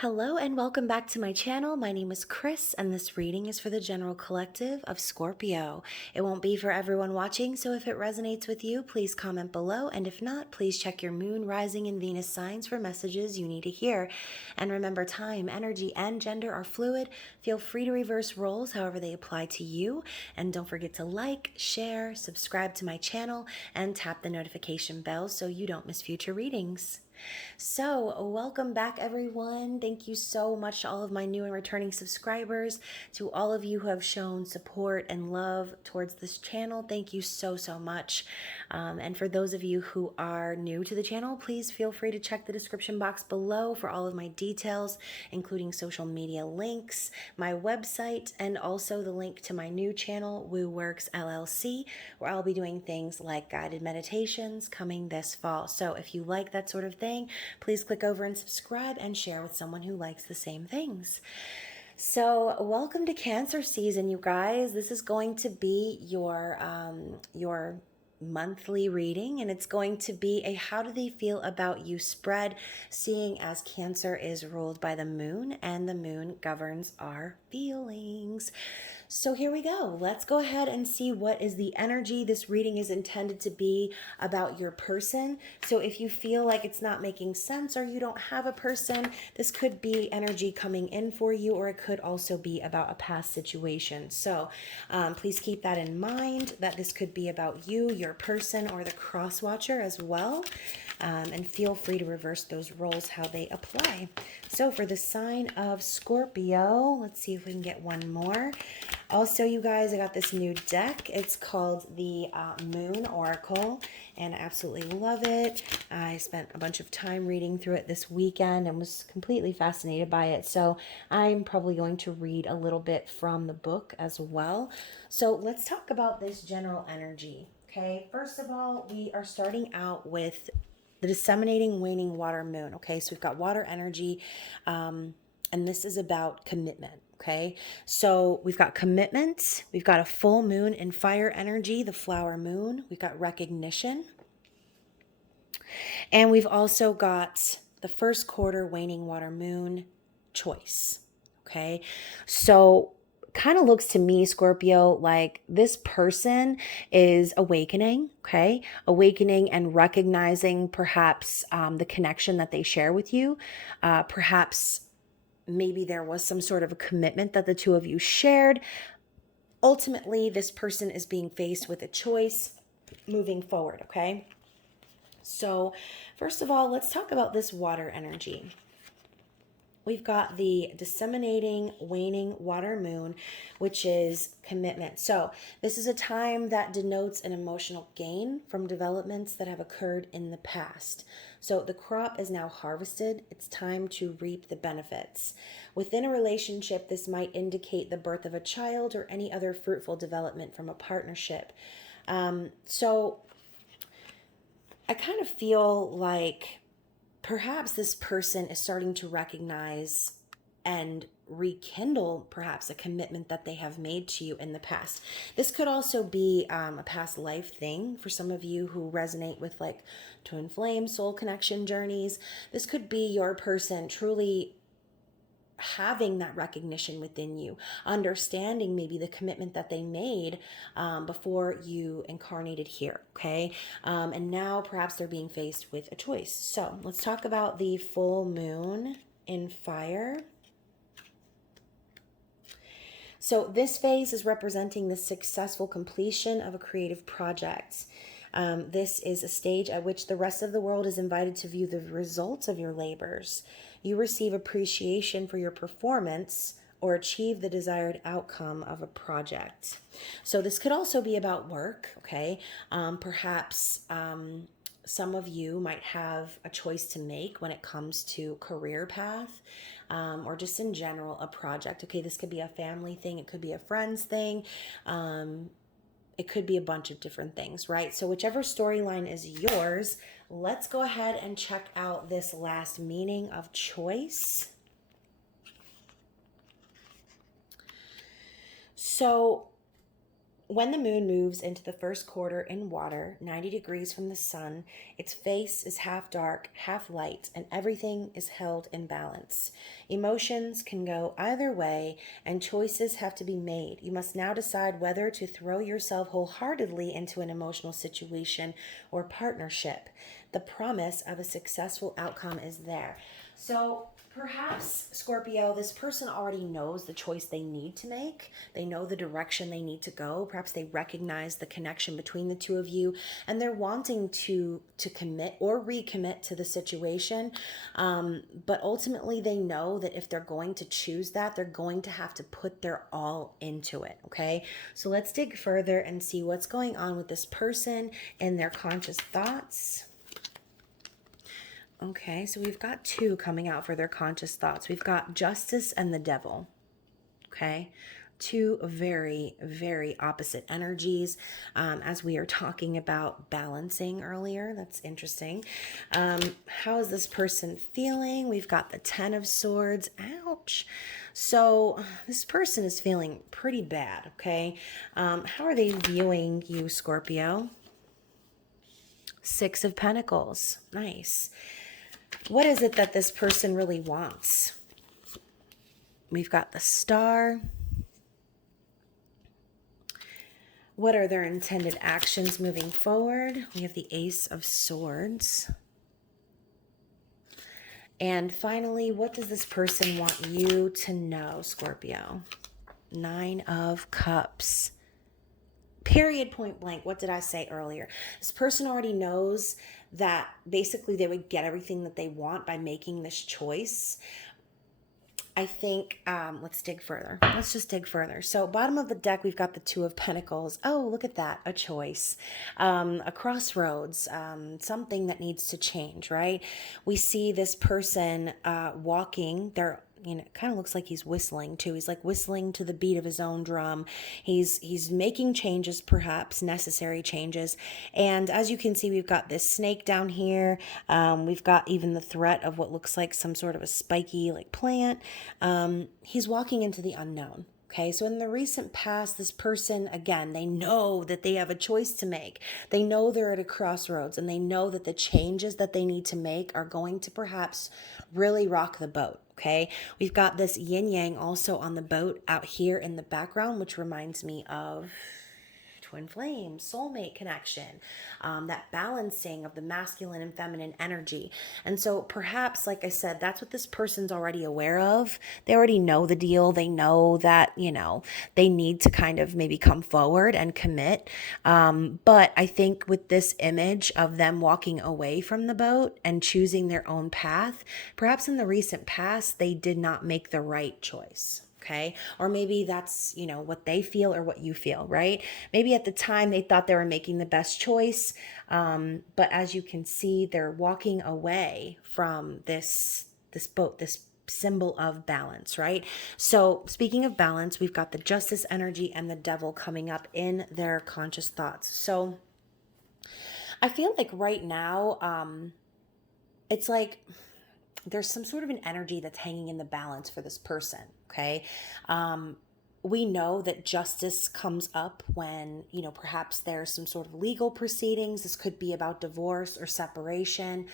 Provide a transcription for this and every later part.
Hello and welcome back to my channel. My name is Chris and this reading is for the general collective of Scorpio. It won't be for everyone watching, so if it resonates with you, please comment below, and if not, please check your moon, rising, and Venus signs for messages you need to hear. And remember, time, energy, and gender are fluid. Feel free to reverse roles however they apply to you, and don't forget to like, share, subscribe to my channel, and tap the notification bell so you don't miss future readings. So, welcome back, everyone. Thank you so much to all of my new and returning subscribers, to all of you who have shown support and love towards this channel. Thank you so, so much. And for those of you who are new to the channel, please feel free to check the description box below for all of my details, including social media links, my website, and also the link to my new channel, Woo Works LLC, where I'll be doing things like guided meditations coming this fall. So if you like that sort of thing, please click over and subscribe and share with someone who likes the same things. So welcome to Cancer season, you guys. This is going to be your monthly reading, and it's going to be a how do they feel about you spread, seeing as Cancer is ruled by the moon and the moon governs our feelings. So here we go. Let's go ahead and see what is the energy. This reading is intended to be about your person. So if you feel like it's not making sense or you don't have a person, this could be energy coming in for you, or it could also be about a past situation. So please keep that in mind, that this could be about you, your person, or the cross watcher as well. And feel free to reverse those roles how they apply. So for the sign of Scorpio, let's see if we can get one more. Also, you guys, I got this new deck. It's called the Moon Oracle, and I absolutely love it. I spent a bunch of time reading through it this weekend and was completely fascinated by it. So I'm probably going to read a little bit from the book as well. So let's talk about this general energy. Okay, first of all, we are starting out with the disseminating waning water moon. Okay, so we've got water energy, and this is about commitment. Okay, so we've got commitment, we've got a full moon in fire energy, the flower moon, we've got recognition, and we've also got the first quarter waning water moon, choice. Okay, so kind of looks to me, Scorpio, like this person is awakening, okay? Awakening and recognizing perhaps the connection that they share with you. Perhaps maybe there was some sort of a commitment that the two of you shared. Ultimately, this person is being faced with a choice moving forward, okay? So first of all, let's talk about this water energy. We've got the disseminating waning water moon, which is commitment. So this is a time that denotes an emotional gain from developments that have occurred in the past. So the crop is now harvested. It's time to reap the benefits. Within a relationship, this might indicate the birth of a child or any other fruitful development from a partnership. So I kind of feel like perhaps this person is starting to recognize and rekindle perhaps a commitment that they have made to you in the past. This could also be a past life thing for some of you who resonate with like twin flame soul connection journeys. This could be your person truly having that recognition within you, understanding maybe the commitment that they made before you incarnated here, okay? And now perhaps they're being faced with a choice. So let's talk about the full moon in fire. So this phase is representing the successful completion of a creative project. This is a stage at which the rest of the world is invited to view the results of your labors. You receive appreciation for your performance or achieve the desired outcome of a project. So this could also be about work, okay? Perhaps some of you might have a choice to make when it comes to career path, or just in general a project. Okay, this could be a family thing, it could be a friend's thing, it could be a bunch of different things, right? So whichever storyline is yours, let's go ahead and check out this last meaning of choice. So When the moon moves into the first quarter in water, 90 degrees from the sun, its face is half dark, half light, and everything is held in balance. Emotions can go either way, and choices have to be made. You must now decide whether to throw yourself wholeheartedly into an emotional situation or partnership. The promise of a successful outcome is there. So perhaps, Scorpio, this person already knows the choice they need to make. They know the direction they need to go. Perhaps they recognize the connection between the two of you, and they're wanting to commit or recommit to the situation. But ultimately, they know that if they're going to choose that, they're going to have to put their all into it. Okay, so let's dig further and see what's going on with this person and their conscious thoughts. Okay, so we've got two coming out for their conscious thoughts. We've got Justice and the Devil. Okay, two very, very opposite energies. As we are talking about balancing earlier, that's interesting. How is this person feeling? We've got the Ten of Swords. Ouch. So this person is feeling pretty bad. Okay, how are they viewing you, Scorpio? Six of Pentacles. Nice. What is it that this person really wants? We've got the Star. What are their intended actions moving forward? We have the Ace of Swords. And finally, what does this person want you to know, Scorpio? Nine of Cups. Period, point blank. What did I say earlier? This person already knows that basically they would get everything that they want by making this choice. I think, let's dig further. Let's just dig further. So bottom of the deck, we've got the Two of Pentacles. Oh, look at that. A choice, a crossroads, something that needs to change, right? We see this person walking. It kind of looks like he's whistling too. He's like whistling to the beat of his own drum. He's making changes, perhaps necessary changes. And as you can see, we've got this snake down here. We've got even the threat of what looks like some sort of a spiky like plant. He's walking into the unknown. Okay, so in the recent past, this person, again, they know that they have a choice to make. They know they're at a crossroads, and they know that the changes that they need to make are going to perhaps really rock the boat. Okay, we've got this yin yang also on the boat out here in the background, which reminds me of twin flames, soulmate connection, that balancing of the masculine and feminine energy. And so perhaps, like I said, that's what this person's already aware of. They already know the deal. They know that, they need to kind of maybe come forward and commit. But I think with this image of them walking away from the boat and choosing their own path, perhaps in the recent past, they did not make the right choice. Okay. Or maybe that's, what they feel or what you feel, right? Maybe at the time they thought they were making the best choice. But as you can see, they're walking away from this boat, this symbol of balance, right? So speaking of balance, we've got the Justice energy and the Devil coming up in their conscious thoughts. So I feel like right now, it's like there's some sort of an energy that's hanging in the balance for this person. Okay. We know that justice comes up when, perhaps there's some sort of legal proceedings. This could be about divorce or separation.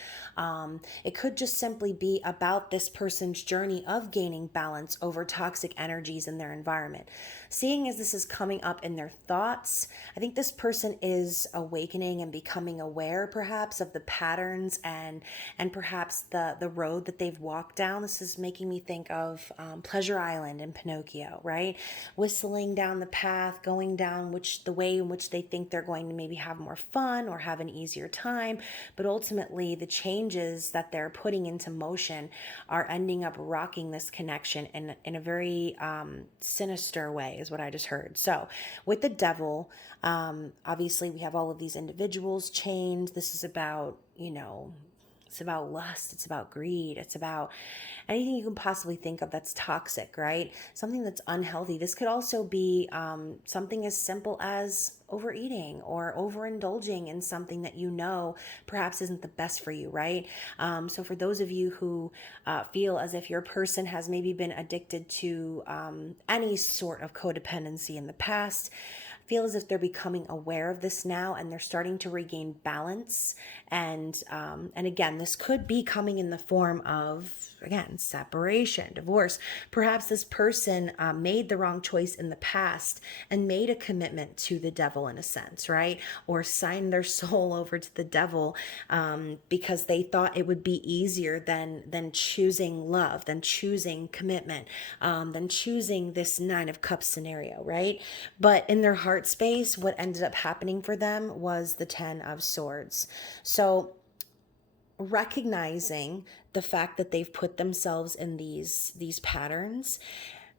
It could just simply be about this person's journey of gaining balance over toxic energies in their environment. Seeing as this is coming up in their thoughts, I think this person is awakening and becoming aware perhaps of the patterns and perhaps the road that they've walked down. This is making me think of Pleasure Island and Pinocchio, right? Whistling down the path, going down the way in which they think they're going to maybe have more fun or have an easier time. But ultimately, the changes that they're putting into motion are ending up rocking this connection in a very sinister way, is what I just heard. So with the Devil, obviously we have all of these individuals chained. This is about, it's about lust. It's about greed. It's about anything you can possibly think of that's toxic, right? Something that's unhealthy. This could also be something as simple as overeating or overindulging in something that perhaps isn't the best for you, right? So for those of you who feel as if your person has maybe been addicted to any sort of codependency in the past, feel as if they're becoming aware of this now, and they're starting to regain balance. And again, this could be coming in the form of, again, separation, divorce. Perhaps this person made the wrong choice in the past and made a commitment to the devil in a sense, right? Or signed their soul over to the devil because they thought it would be easier than choosing love, than choosing commitment, than choosing this Nine of Cups scenario, right? But in their heart space, what ended up happening for them was the Ten of Swords. So recognizing the fact that they've put themselves in these patterns,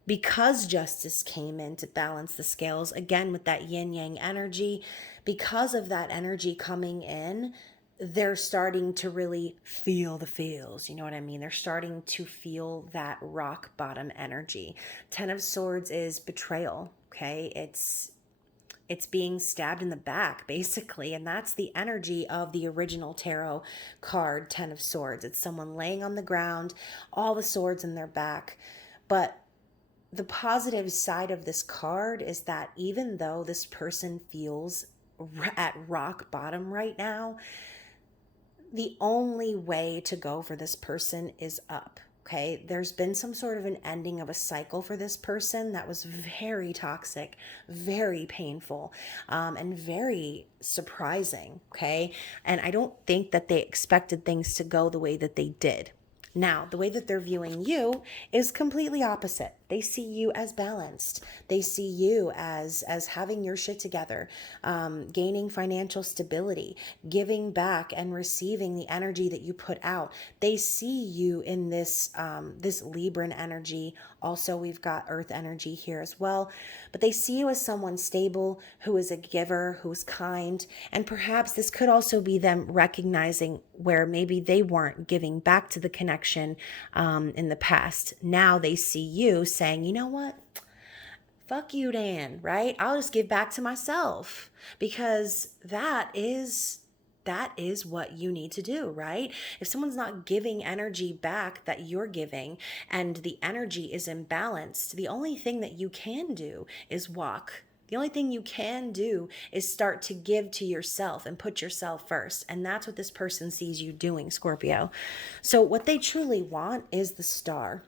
because justice came in to balance the scales again with that yin yang energy, because of that energy coming in, they're starting to really feel the feels. You know what I mean? They're starting to feel that rock bottom energy. Ten of Swords is betrayal. Okay. It's being stabbed in the back, basically. And that's the energy of the original tarot card, Ten of Swords. It's someone laying on the ground, all the swords in their back. But the positive side of this card is that even though this person feels at rock bottom right now, the only way to go for this person is up. Okay, there's been some sort of an ending of a cycle for this person that was very toxic, very painful, and very surprising. Okay, and I don't think that they expected things to go the way that they did. Now, the way that they're viewing you is completely opposite. They see you as balanced. They see you as having your shit together, gaining financial stability, giving back and receiving the energy that you put out. They see you in this this Libran energy. Also, we've got Earth energy here as well. But they see you as someone stable, who is a giver, who's kind. And perhaps this could also be them recognizing where maybe they weren't giving back to the connection in the past. Now they see you saying, you know what? Fuck you, Dan, right? I'll just give back to myself, because that is what you need to do, right? If someone's not giving energy back that you're giving and the energy is imbalanced, the only thing that you can do is walk. The only thing you can do is start to give to yourself and put yourself first. And that's what this person sees you doing, Scorpio. So what they truly want is the Star.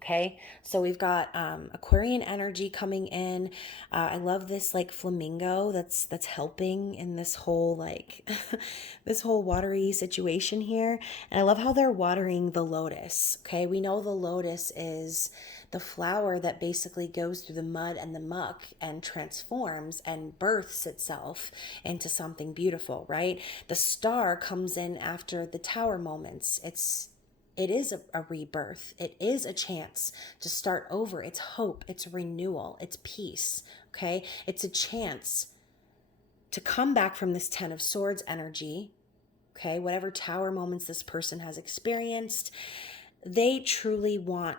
Okay, so we've got Aquarian energy coming in. I love this like flamingo that's helping in this whole like this whole watery situation here. And I love how they're watering the lotus. Okay, we know the lotus is the flower that basically goes through the mud and the muck and transforms and births itself into something beautiful, right? The star comes in after the tower moments. It is a rebirth. It is a chance to start over. It's hope. It's renewal. It's peace. Okay. It's a chance to come back from this Ten of Swords energy. Okay. Whatever tower moments this person has experienced, they truly want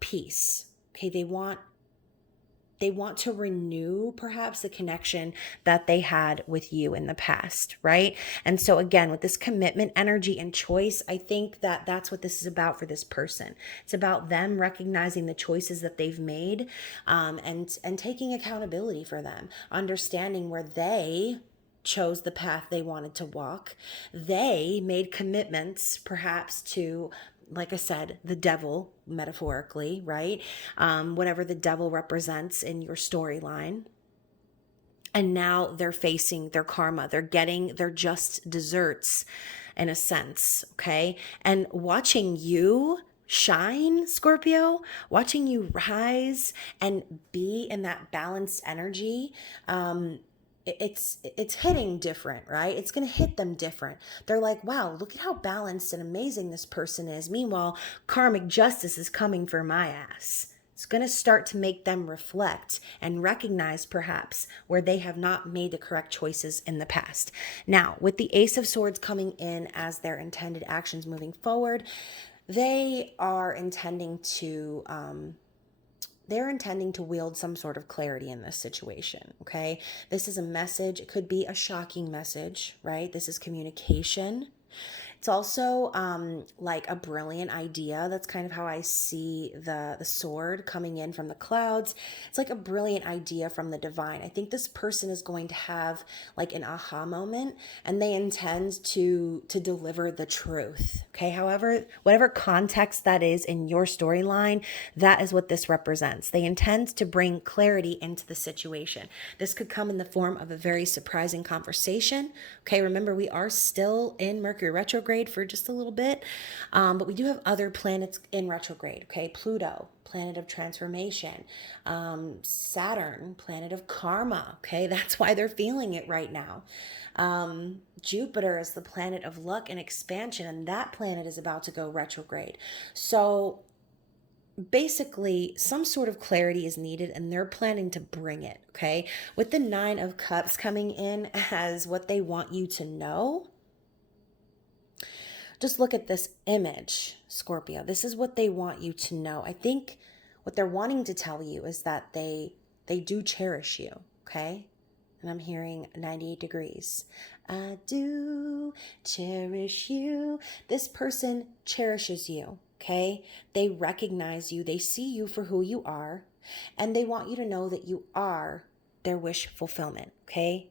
peace. Okay. They want to renew perhaps the connection that they had with you in the past, right? And so again, with this commitment, energy, and choice, I think that that's what this is about for this person. It's about them recognizing the choices that they've made, and taking accountability for them, understanding where they chose the path they wanted to walk. They made commitments perhaps to, like I said, the devil, metaphorically, right? Whatever the devil represents in your storyline. And now they're facing their karma. They're getting their just desserts in a sense, okay? And watching you shine, Scorpio, watching you rise and be in that balanced energy, it's hitting different, right? It's going to hit them different. They're like, wow, look at how balanced and amazing this person is. Meanwhile, karmic justice is coming for my ass. It's going to start to make them reflect and recognize perhaps where they have not made the correct choices in the past. Now, with the Ace of Swords coming in as their intended actions moving forward, they are intending to wield some sort of clarity in this situation, okay? This is a message. It could be a shocking message, right? This is communication. It's also like a brilliant idea. That's kind of how I see the sword coming in from the clouds. It's like a brilliant idea from the divine. I think this person is going to have like an aha moment, and they intend to deliver the truth. Okay, however, whatever context that is in your storyline, that is what this represents. They intend to bring clarity into the situation. This could come in the form of a very surprising conversation. Okay, remember, we are still in Mercury retrograde for just a little bit, but we do have other planets in retrograde. Okay, Pluto, planet of transformation, Saturn, planet of karma. Okay, that's why they're feeling it right now. Jupiter is the planet of luck and expansion, and that planet is about to go retrograde. So basically, some sort of clarity is needed, and they're planning to bring it. Okay, with the Nine of Cups coming in as what they want you to know. Just look at this image, Scorpio. This is what they want you to know. I think what they're wanting to tell you is that they do cherish you, okay? And I'm hearing 98 degrees. I do cherish you. This person cherishes you, okay? They recognize you. They see you for who you are. And they want you to know that you are their wish fulfillment, okay?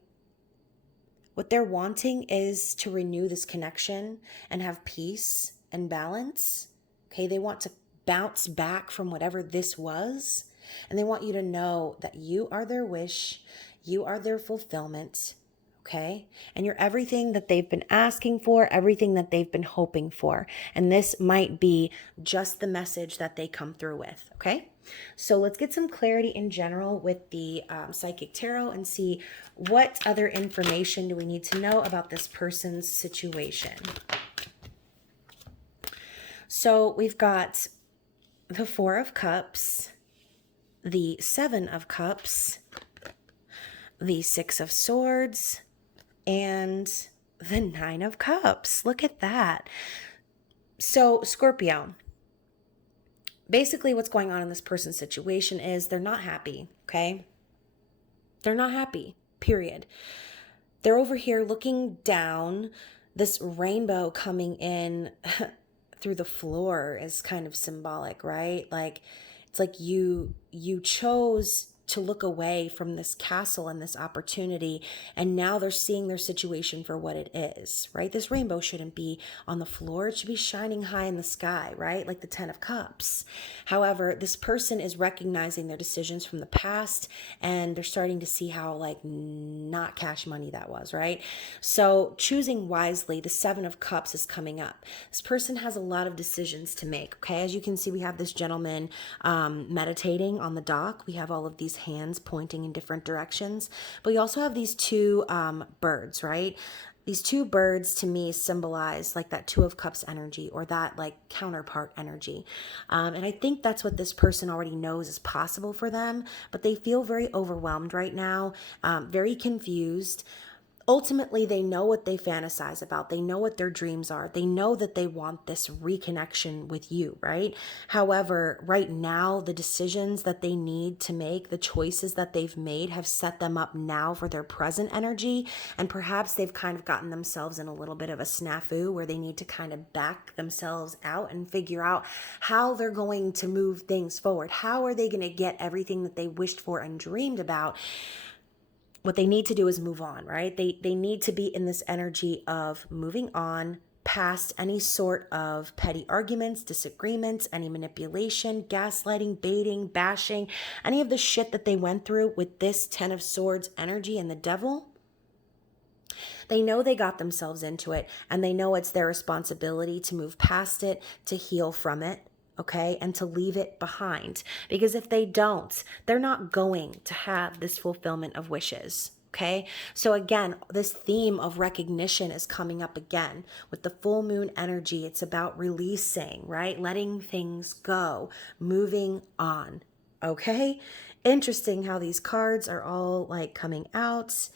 What they're wanting is to renew this connection and have peace and balance. Okay, they want to bounce back from whatever this was. And they want you to know that you are their wish, you are their fulfillment. Okay, and you're everything that they've been asking for, everything that they've been hoping for. And this might be just the message that they come through with. Okay, so let's get some clarity in general with the Psychic Tarot and see what other information do we need to know about this person's situation. So we've got the Four of Cups, the Seven of Cups, the Six of Swords, and the Nine of Cups. Look at that. So Scorpio, basically what's going on in this person's situation is they're not happy, okay? They're not happy, period. They're over here looking down. This rainbow coming in through the floor is kind of symbolic, right? Like, it's like you chose to look away from this castle and this opportunity, and now they're seeing their situation for what it is, right? This rainbow shouldn't be on the floor. It should be shining high in the sky, right? Like the Ten of Cups. However, this person is recognizing their decisions from the past, and they're starting to see how like not cash money that was, right? So choosing wisely, the Seven of Cups is coming up. This person has a lot of decisions to make, okay? As you can see, we have this gentleman meditating on the dock. We have all of these hands pointing in different directions, but we also have these two birds, right? These two birds to me symbolize like that Two of Cups energy, or that like counterpart energy. And I think that's what this person already knows is possible for them, but they feel very overwhelmed right now, very confused. Ultimately, they know what they fantasize about. They know what their dreams are. They know that they want this reconnection with you, right? However, right now, the decisions that they need to make, the choices that they've made have set them up now for their present energy. And perhaps they've kind of gotten themselves in a little bit of a snafu where they need to kind of back themselves out and figure out how they're going to move things forward. How are they going to get everything that they wished for and dreamed about? What they need to do is move on, right? They need to be in this energy of moving on past any sort of petty arguments, disagreements, any manipulation, gaslighting, baiting, bashing, any of the shit that they went through with this Ten of Swords energy and the Devil. They know they got themselves into it, and they know it's their responsibility to move past it, to heal from it. Okay, and to leave it behind. Because if they don't, they're not going to have this fulfillment of wishes. Okay, so again, this theme of recognition is coming up again with the full moon energy. It's about releasing, right? Letting things go, moving on. Okay, interesting how these cards are all like coming out.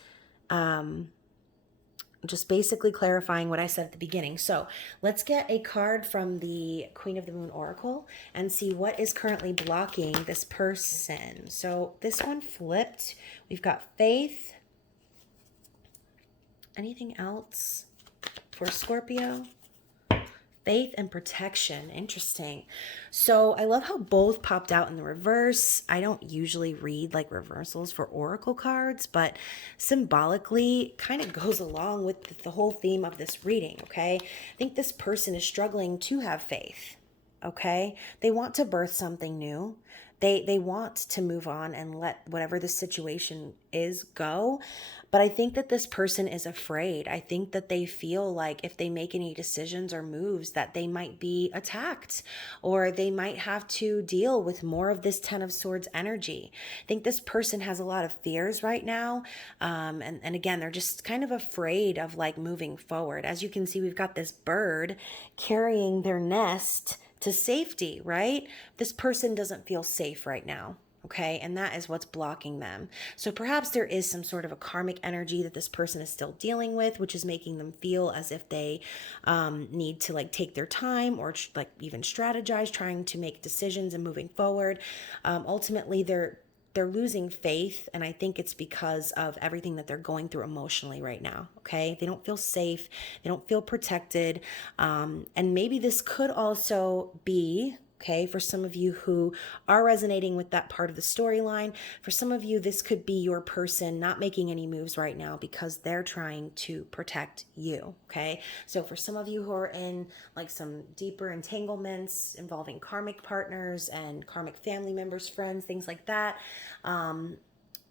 Just basically clarifying what I said at the beginning. So let's get a card from the Queen of the Moon Oracle and see what is currently blocking this person. So this one flipped. We've got faith. Anything else for Scorpio? Faith and protection. Interesting. So I love how both popped out in the reverse. I don't usually read like reversals for oracle cards, but symbolically kind of goes along with the whole theme of this reading, okay? I think this person is struggling to have faith, okay? They want to birth something new. They want to move on and let whatever the situation is go. But I think that this person is afraid. I think that they feel like if they make any decisions or moves that they might be attacked, or they might have to deal with more of this Ten of Swords energy. I think this person has a lot of fears right now. And again, they're just kind of afraid of like moving forward. As you can see, we've got this bird carrying their nest to safety, right? This person doesn't feel safe right now. Okay, and that is what's blocking them. So perhaps there is some sort of a karmic energy that this person is still dealing with, which is making them feel as if they need to like take their time or like even strategize, trying to make decisions and moving forward. Ultimately, they're losing faith, and I think it's because of everything that they're going through emotionally right now. Okay, they don't feel safe, they don't feel protected, and maybe this could also be, okay, for some of you who are resonating with that part of the storyline. For some of you, this could be your person not making any moves right now because they're trying to protect you, okay? So for some of you who are in like some deeper entanglements involving karmic partners and karmic family members, friends, things like that,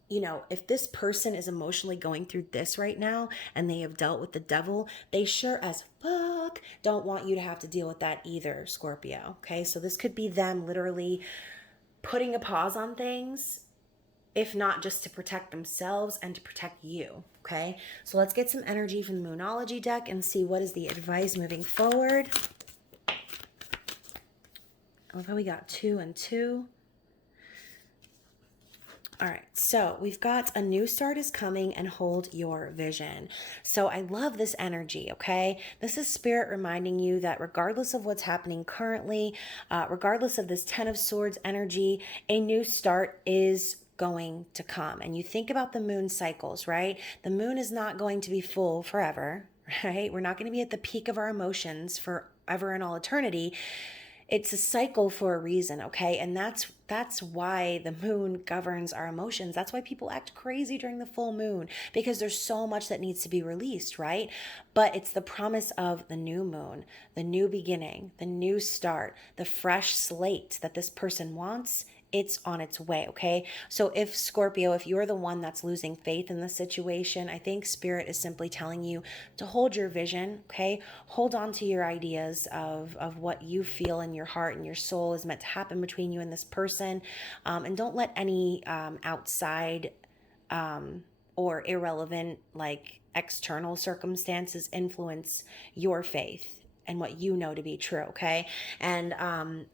you know, if this person is emotionally going through this right now and they have dealt with the devil, they sure as fuck don't want you to have to deal with that either, Scorpio. Okay, so this could be them literally putting a pause on things, if not just to protect themselves and to protect you. Okay, so let's get some energy from the Moonology deck and see what is the advice moving forward. I love how we got 2 and 2. All right, so we've got a new start is coming and hold your vision. So I love this energy, okay? This is Spirit reminding you that regardless of what's happening currently, regardless of this Ten of Swords energy, a new start is going to come. And you think about the moon cycles, right? The moon is not going to be full forever, right? We're not going to be at the peak of our emotions forever and all eternity. It's a cycle for a reason, okay? And that's why the moon governs our emotions. That's why people act crazy during the full moon, because there's so much that needs to be released, right? But it's the promise of the new moon, the new beginning, the new start, the fresh slate that this person wants. It's on its way, okay? So if Scorpio, if you're the one that's losing faith in the situation, I think Spirit is simply telling you to hold your vision, okay? Hold on to your ideas of what you feel in your heart and your soul is meant to happen between you and this person. And don't let any outside or irrelevant, like external circumstances influence your faith and what you know to be true, okay? And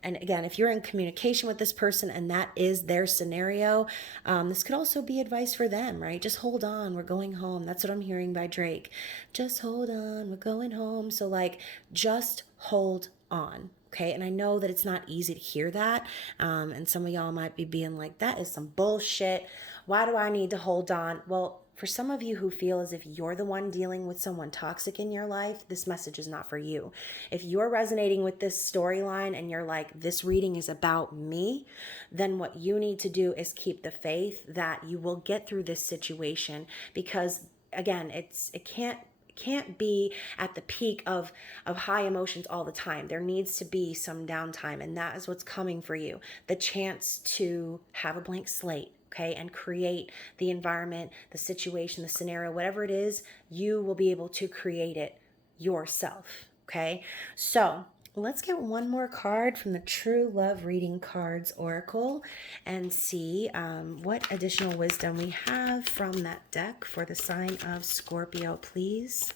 again, if you're in communication with this person and that is their scenario, this could also be advice for them, right? Just hold on, we're going home. That's what I'm hearing by Drake. Just hold on, we're going home. So like, just hold on. Okay, and I know that it's not easy to hear that, and some of y'all might be being like, that is some bullshit. Why do I need to hold on? Well, for some of you who feel as if you're the one dealing with someone toxic in your life, this message is not for you. If you're resonating with this storyline and you're like, this reading is about me, then what you need to do is keep the faith that you will get through this situation, because again, it can't be at the peak of high emotions all the time. There needs to be some downtime, and that is what's coming for you. The chance to have a blank slate, okay, and create the environment, the situation, the scenario, whatever it is, you will be able to create it yourself, okay? So let's get one more card from the True Love Reading Cards Oracle and see what additional wisdom we have from that deck for the sign of Scorpio, please.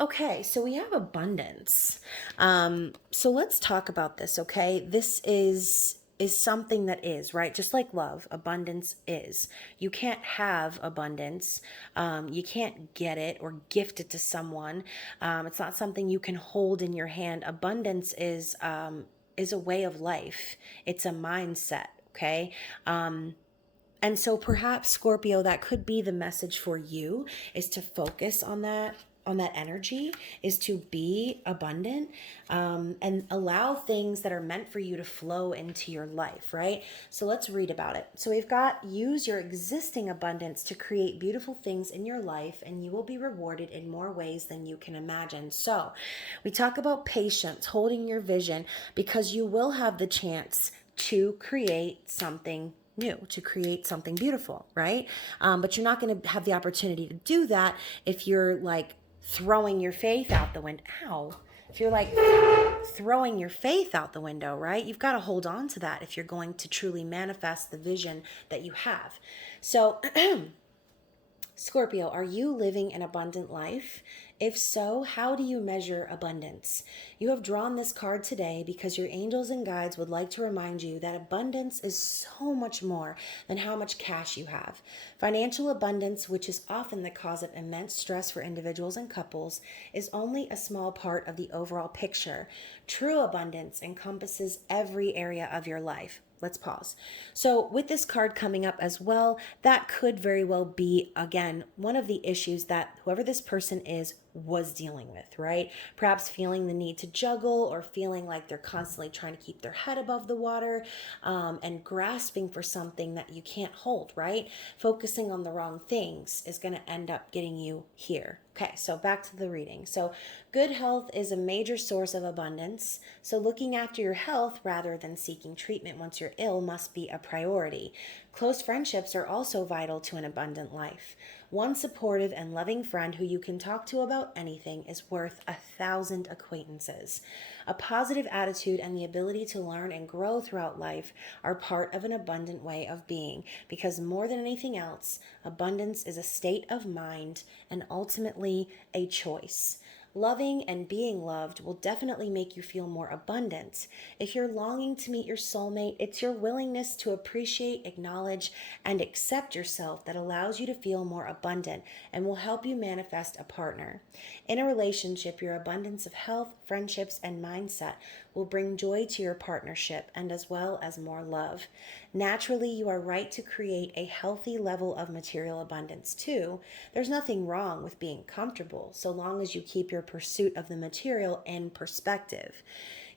Okay, so we have abundance. So let's talk about this, okay? This is something that is, right? Just like love, abundance is. You can't have abundance. You can't get it or gift it to someone. It's not something you can hold in your hand. Abundance is a way of life. It's a mindset, okay? And so perhaps, Scorpio, that could be the message for you, is to focus on that on that energy is to be abundant, and allow things that are meant for you to flow into your life, right? So let's read about it. So we've got use your existing abundance to create beautiful things in your life, and you will be rewarded in more ways than you can imagine. So we talk about patience, holding your vision, because you will have the chance to create something new, to create something beautiful, right? But you're not going to have the opportunity to do that if you're like throwing your faith out the window. Ow. If you're like throwing your faith out the window, right? You've got to hold on to that if you're going to truly manifest the vision that you have. So, Scorpio, are you living an abundant life? If so, how do you measure abundance? You have drawn this card today because your angels and guides would like to remind you that abundance is so much more than how much cash you have. Financial abundance, which is often the cause of immense stress for individuals and couples, is only a small part of the overall picture. True abundance encompasses every area of your life. Let's pause. So with this card coming up as well, that could very well be, again, one of the issues that whoever this person is was dealing with, right? Perhaps feeling the need to juggle, or feeling like they're constantly trying to keep their head above the water, and grasping for something that you can't hold, right? Focusing on the wrong things is going to end up getting you here. Okay, so back to the reading. So good health is a major source of abundance. So looking after your health rather than seeking treatment once you're ill must be a priority. Close friendships are also vital to an abundant life. One supportive and loving friend who you can talk to about anything is worth 1,000 acquaintances. A positive attitude and the ability to learn and grow throughout life are part of an abundant way of being, because more than anything else, abundance is a state of mind and ultimately a choice. Loving and being loved will definitely make you feel more abundant. If you're longing to meet your soulmate, it's your willingness to appreciate, acknowledge, and accept yourself that allows you to feel more abundant and will help you manifest a partner. In a relationship, your abundance of health, friendships, and mindset will bring joy to your partnership, and as well as more love. Naturally, you are right to create a healthy level of material abundance too. There's nothing wrong with being comfortable, so long as you keep your pursuit of the material in perspective.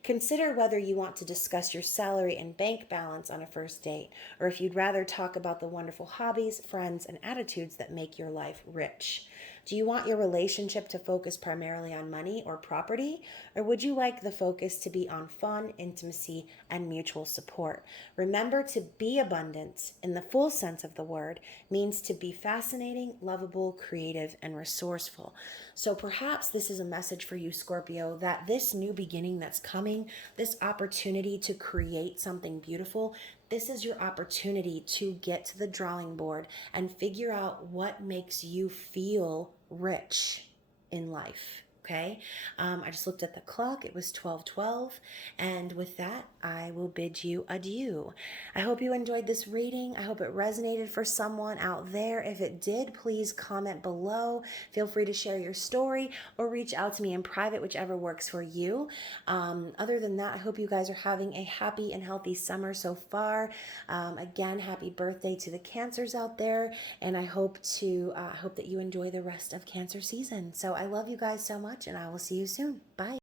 Consider whether you want to discuss your salary and bank balance on a first date, or if you'd rather talk about the wonderful hobbies, friends, and attitudes that make your life rich. Do you want your relationship to focus primarily on money or property, or would you like the focus to be on fun, intimacy, and mutual support? Remember, to be abundant, in the full sense of the word, means to be fascinating, lovable, creative, and resourceful. So perhaps this is a message for you, Scorpio, that this new beginning that's coming, this opportunity to create something beautiful, this is your opportunity to get to the drawing board and figure out what makes you feel rich in life. Okay, I just looked at the clock. It was 12:12, and with that, I will bid you adieu. I hope you enjoyed this reading. I hope it resonated for someone out there. If it did, please comment below. Feel free to share your story or reach out to me in private, whichever works for you. Other than that, I hope you guys are having a happy and healthy summer so far. Again, happy birthday to the Cancers out there, and I hope that you enjoy the rest of Cancer season. So I love you guys so much, and I will see you soon. Bye.